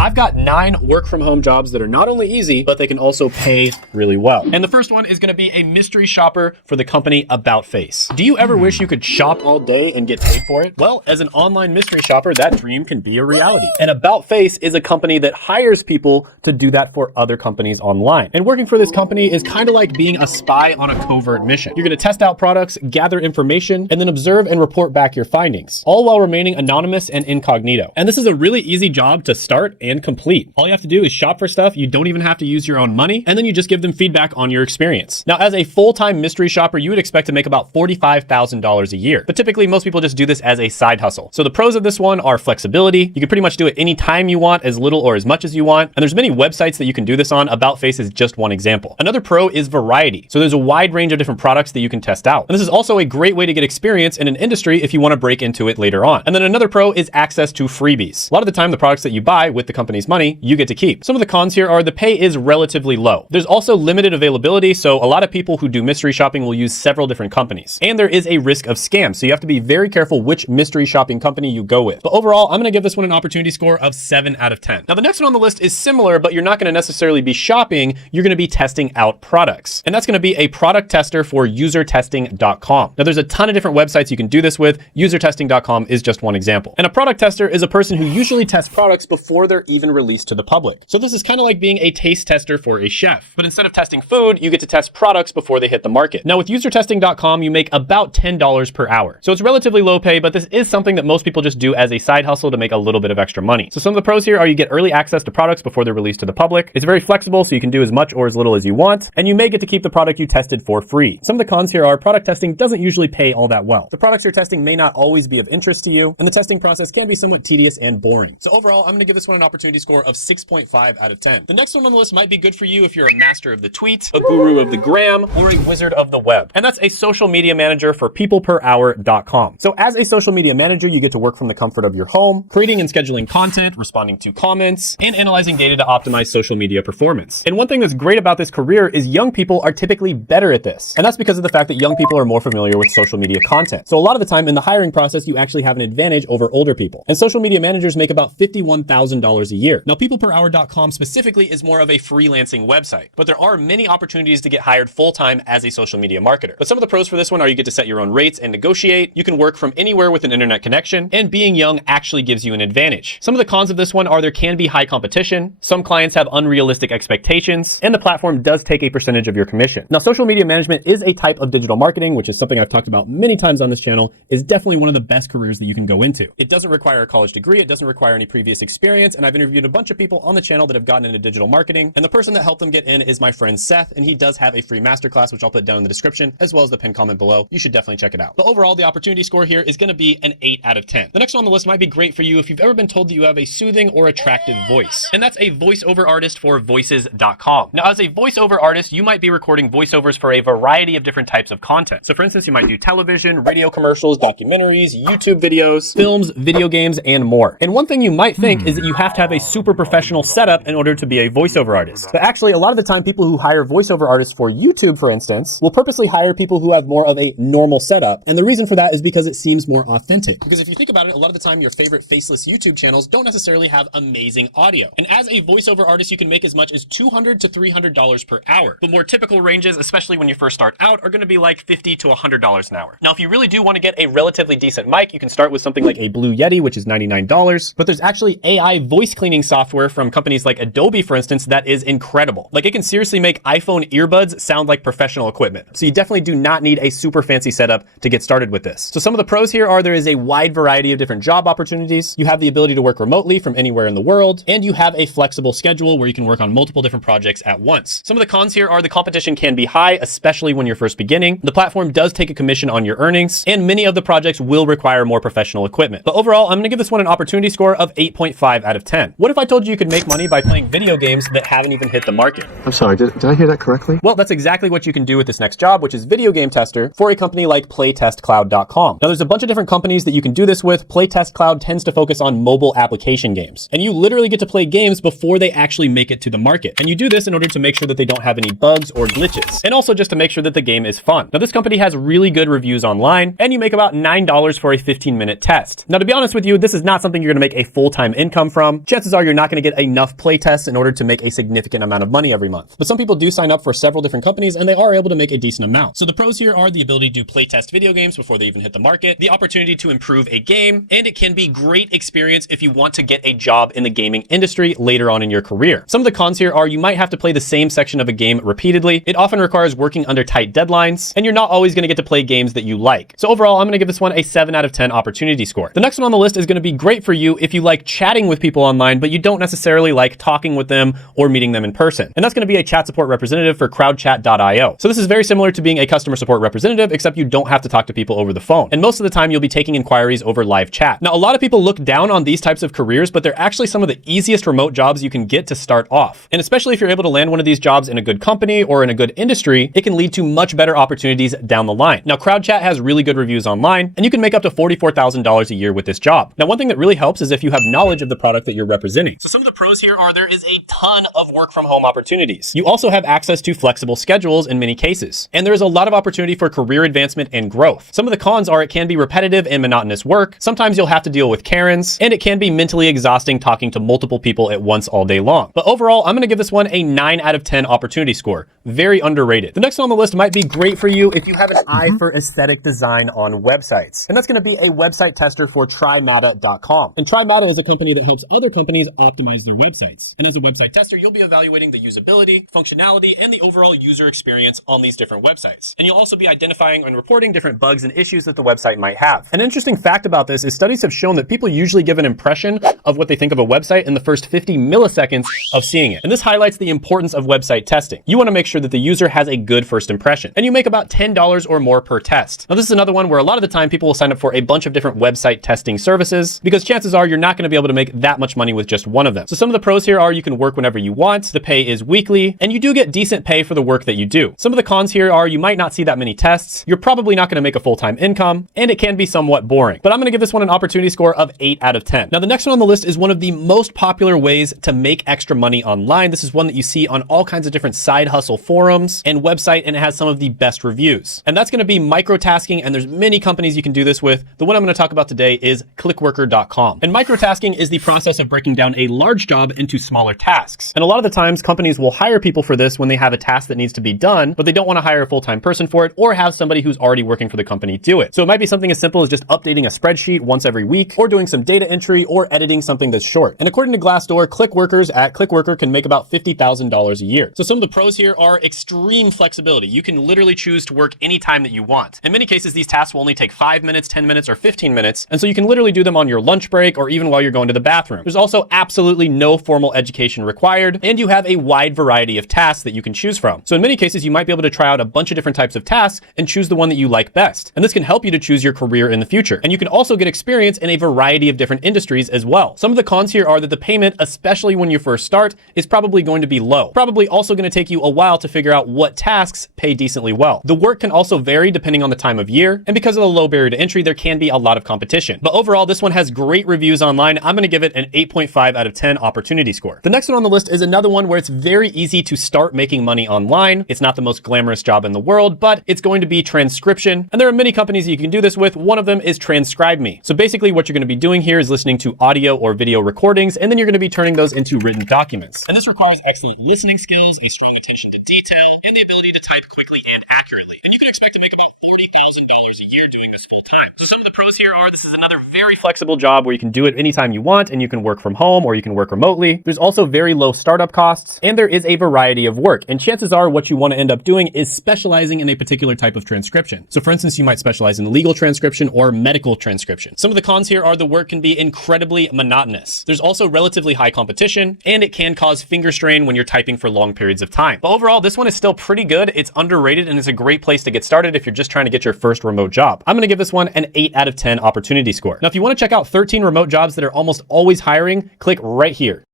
I've got 9 work from home jobs that are not only easy, but they can also pay really well. And the first one is gonna be a mystery shopper for the company About Face. Do you ever wish you could shop all day and get paid for it? Well, as an online mystery shopper, that dream can be a reality. And About Face is a company that hires people to do that for other companies online. And working for this company is kind of like being a spy on a covert mission. You're gonna test out products, gather information, and then observe and report back your findings, all while remaining anonymous and incognito. And this is a really easy job to start and complete. All you have to do is shop for stuff. You don't even have to use your own money, and then you just give them feedback on your experience. Now, as a full-time mystery shopper, you would expect to make about $45,000 a year. But typically, most people just do this as a side hustle. So the pros of this one are flexibility. You can pretty much do it anytime you want, as little or as much as you want. And there's many websites that you can do this on. About Face is just one example. Another pro is variety. So there's a wide range of different products that you can test out. And this is also a great way to get experience in an industry if you want to break into it later on. And then another pro is access to freebies. A lot of the time, the products that you buy with the company's money, you get to keep. Some of the cons here are the pay is relatively low. There's also limited availability, so a lot of people who do mystery shopping will use several different companies. And there is a risk of scam, so you have to be very careful which mystery shopping company you go with. But overall, I'm gonna give this one an opportunity score of 7 out of 10. Now, the next one on the list is similar, but you're not gonna necessarily be shopping, you're gonna be testing out products. And that's gonna be a product tester for usertesting.com. Now, there's a ton of different websites you can do this with. Usertesting.com is just one example. And a product tester is a person who usually tests products before they're even released to the public. So this is kind of like being a taste tester for a chef. But instead of testing food, you get to test products before they hit the market. Now, with usertesting.com, you make about $10 per hour. So it's relatively low pay, but this is something that most people just do as a side hustle to make a little bit of extra money. So some of the pros here are you get early access to products before they're released to the public. It's very flexible, so you can do as much or as little as you want. And you may get to keep the product you tested for free. Some of the cons here are product testing doesn't usually pay all that well. The products you're testing may not always be of interest to you, and the testing process can be somewhat tedious and boring. So overall, I'm gonna give this one an opportunity score of 6.5 out of 10. The next one on the list might be good for you if you're a master of the tweet, a guru of the gram, or a wizard of the web. And that's a social media manager for peopleperhour.com. So as a social media manager, you get to work from the comfort of your home, creating and scheduling content, responding to comments, and analyzing data to optimize social media performance. And one thing that's great about this career is young people are typically better at this. And that's because of the fact that young people are more familiar with social media content. So a lot of the time in the hiring process, you actually have an advantage over older people. And social media managers make about $51,000 a year. Now, peopleperhour.com specifically is more of a freelancing website, but there are many opportunities to get hired full-time as a social media marketer. But some of the pros for this one are you get to set your own rates and negotiate. You can work from anywhere with an internet connection, and being young actually gives you an advantage. Some of the cons of this one are there can be high competition. Some clients have unrealistic expectations, and the platform does take a percentage of your commission. Now, social media management is a type of digital marketing, which is something I've talked about many times on this channel, is definitely one of the best careers that you can go into. It doesn't require a college degree. It doesn't require any previous experience. And I've interviewed a bunch of people on the channel that have gotten into digital marketing. And the person that helped them get in is my friend Seth. And he does have a free masterclass, which I'll put down in the description, as well as the pinned comment below. You should definitely check it out. But overall, the opportunity score here is going to be an 8 out of 10. The next one on the list might be great for you if you've ever been told that you have a soothing or attractive voice. And that's a voiceover artist for voices.com. Now, as a voiceover artist, you might be recording voiceovers for a variety of different types of content. So for instance, you might do television, radio commercials, documentaries, YouTube videos, films, video games, and more. And one thing you might think is that you have to have a super professional setup in order to be a voiceover artist. But actually, a lot of the time, people who hire voiceover artists for YouTube, for instance, will purposely hire people who have more of a normal setup. And the reason for that is because it seems more authentic. Because if you think about it, a lot of the time, your favorite faceless YouTube channels don't necessarily have amazing audio. And as a voiceover artist, you can make as much as $200 to $300 per hour. But more typical ranges, especially when you first start out, are going to be like $50 to $100 an hour. Now, if you really do want to get a relatively decent mic, you can start with something like a Blue Yeti, which is $99. But there's actually AI voice cleaning software from companies like Adobe, for instance, that is incredible. Like, it can seriously make iPhone earbuds sound like professional equipment. So you definitely do not need a super fancy setup to get started with this. So some of the pros here are there is a wide variety of different job opportunities. You have the ability to work remotely from anywhere in the world, and you have a flexible schedule where you can work on multiple different projects at once. Some of the cons here are the competition can be high, especially when you're first beginning. The platform does take a commission on your earnings, and many of the projects will require more professional equipment. But overall, I'm gonna give this one an opportunity score of 8.5 out of 10. What if I told you you could make money by playing video games that haven't even hit the market? I'm sorry, did I hear that correctly? Well, that's exactly what you can do with this next job, which is video game tester for a company like playtestcloud.com. Now, there's a bunch of different companies that you can do this with. Playtest Cloud tends to focus on mobile application games, and you literally get to play games before they actually make it to the market. And you do this in order to make sure that they don't have any bugs or glitches, and also just to make sure that the game is fun. Now, this company has really good reviews online, and you make about $9 for a 15-minute test. Now, to be honest with you, this is not something you're gonna make a full-time income from. chances are you're not going to get enough play tests in order to make a significant amount of money every month. But some people do sign up for several different companies and they are able to make a decent amount. So the pros here are the ability to play test video games before they even hit the market, the opportunity to improve a game, and it can be great experience if you want to get a job in the gaming industry later on in your career. Some of the cons here are you might have to play the same section of a game repeatedly. It often requires working under tight deadlines, and you're not always going to get to play games that you like. So overall, I'm going to give this one a 7 out of 10 opportunity score. The next one on the list is going to be great for you if you like chatting with people online, but you don't necessarily like talking with them or meeting them in person. And that's going to be a chat support representative for crowdchat.io. So this is very similar to being a customer support representative, except you don't have to talk to people over the phone. And most of the time you'll be taking inquiries over live chat. Now, a lot of people look down on these types of careers, but they're actually some of the easiest remote jobs you can get to start off. And especially if you're able to land one of these jobs in a good company or in a good industry, it can lead to much better opportunities down the line. Now, CrowdChat has really good reviews online, and you can make up to $44,000 a year with this job. Now, one thing that really helps is if you have knowledge of the product that you're representing. So some of the pros here are there is a ton of work from home opportunities. You also have access to flexible schedules in many cases. And there is a lot of opportunity for career advancement and growth. Some of the cons are it can be repetitive and monotonous work. Sometimes you'll have to deal with Karens, and it can be mentally exhausting talking to multiple people at once all day long. But overall, I'm going to give this one a 9 out of 10 opportunity score. Very underrated. The next one on the list might be great for you if you have an eye for aesthetic design on websites. And that's going to be a website tester for TryMata.com. And TryMata is a company that helps other companies optimize their websites. And as a website tester, you'll be evaluating the usability, functionality, and the overall user experience on these different websites. And you'll also be identifying and reporting different bugs and issues that the website might have. An interesting fact about this is studies have shown that people usually give an impression of what they think of a website in the first 50 milliseconds of seeing it. And this highlights the importance of website testing. You want to make sure that the user has a good first impression. And you make about $10 or more per test. Now, this is another one where a lot of the time people will sign up for a bunch of different website testing services because chances are you're not going to be able to make that much money with just one of them. So some of the pros here are you can work whenever you want, the pay is weekly, and you do get decent pay for the work that you do. Some of the cons here are you might not see that many tests, you're probably not going to make a full-time income, and it can be somewhat boring. But I'm going to give this one an opportunity score of 8 out of 10. Now, the next one on the list is one of the most popular ways to make extra money online. This is one that you see on all kinds of different side hustle forums and website, and it has some of the best reviews. And that's going to be microtasking, and there's many companies you can do this with. The one I'm going to talk about today is clickworker.com. And microtasking is the process of breaking down a large job into smaller tasks. And a lot of the times companies will hire people for this when they have a task that needs to be done, but they don't want to hire a full-time person for it or have somebody who's already working for the company do it. So it might be something as simple as just updating a spreadsheet once every week or doing some data entry or editing something that's short. And according to Glassdoor, clickworkers at Clickworker can make about $50,000 a year. So some of the pros here are extreme flexibility. You can literally choose to work anytime that you want. In many cases, these tasks will only take 5 minutes, 10 minutes, or 15 minutes. And so you can literally do them on your lunch break or even while you're going to the bathroom. There's also absolutely no formal education required, and you have a wide variety of tasks that you can choose from. So in many cases, you might be able to try out a bunch of different types of tasks and choose the one that you like best. And this can help you to choose your career in the future. And you can also get experience in a variety of different industries as well. Some of the cons here are that the payment, especially when you first start, is probably going to be low. Probably also going to take you a while to figure out what tasks pay decently well. The work can also vary depending on the time of year, and because of the low barrier to entry, there can be a lot of competition. But overall, this one has great reviews online. I'm going to give it an 8.5 out of 10 opportunity score. The next one on the list is another one where it's very easy to start making money online. It's not the most glamorous job in the world, but it's going to be transcription. And there are many companies you can do this with. One of them is TranscribeMe. So basically what you're going to be doing here is listening to audio or video recordings, and then you're going to be turning those into written documents. And this requires excellent listening skills, a strong attention to detail, and the ability to type quickly and accurately. And you can expect to make about $40,000 a year doing this full time. So some of the pros here are this is another very flexible job where you can do it anytime you want, and you can work from home or you can work remotely. There's also very low startup costs, and there is a variety of work. And chances are what you want to end up doing is specializing in a particular type of transcription. So for instance, you might specialize in legal transcription or medical transcription. Some of the cons here are the work can be incredibly monotonous. There's also relatively high competition, and it can cause finger strain when you're typing for long periods of time. But overall, this one is still pretty good. It's underrated, and it's a great place to get started if you're just trying to get your first remote job. I'm going to give this one an 8 out of 10 opportunity score. Now, if you want to check out 13 remote jobs that are almost always hiring, click right here.